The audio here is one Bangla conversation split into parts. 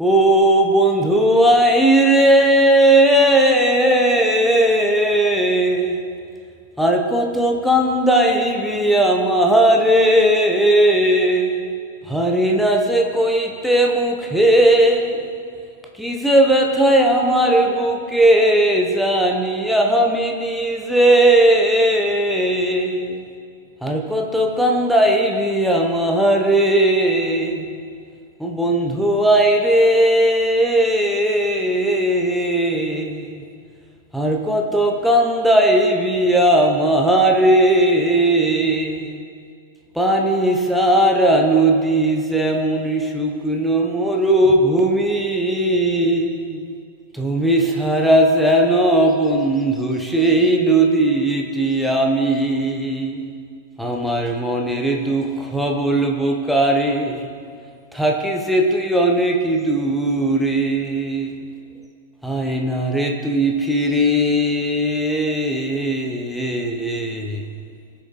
ও বন্ধু আই রে, আর কত কান্দাইবি আমারে। হারি না যে কইতে মুখে, কি যে ব্যথায় আমার বুকে জানি আমি নিজে। আর কত কান্দাইবি আমারে, বন্ধু আই রে, আর কত কান্দাইবি আমারে। পানি সারা নদী যেমন শুকনো মরুভূমি, তুমি সারা যেন বন্ধু সেই নদীটি আমি। আমার মনের দুঃখ বলবো কারে, থাকিস তুই অনেক দূরে। আয় না রে তুই ফিরে,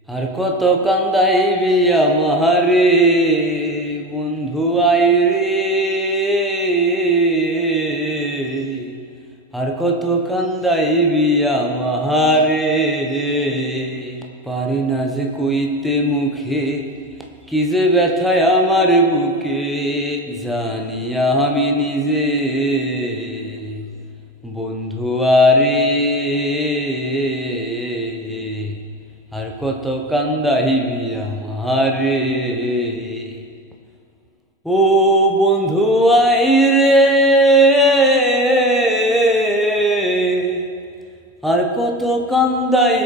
আর কত কান্দাইবি আমারে। বন্ধু আয় রে, আর কত কান্দাইবি আমারে। পারি না যে কইতে মুখে, কি যে ব্যথায় আমার বুকে জানি আমি নিজে। বন্ধু আরে, আর কত কান্দাইবি আমারে। ও বন্ধু আই রে, আর কত কান্দাই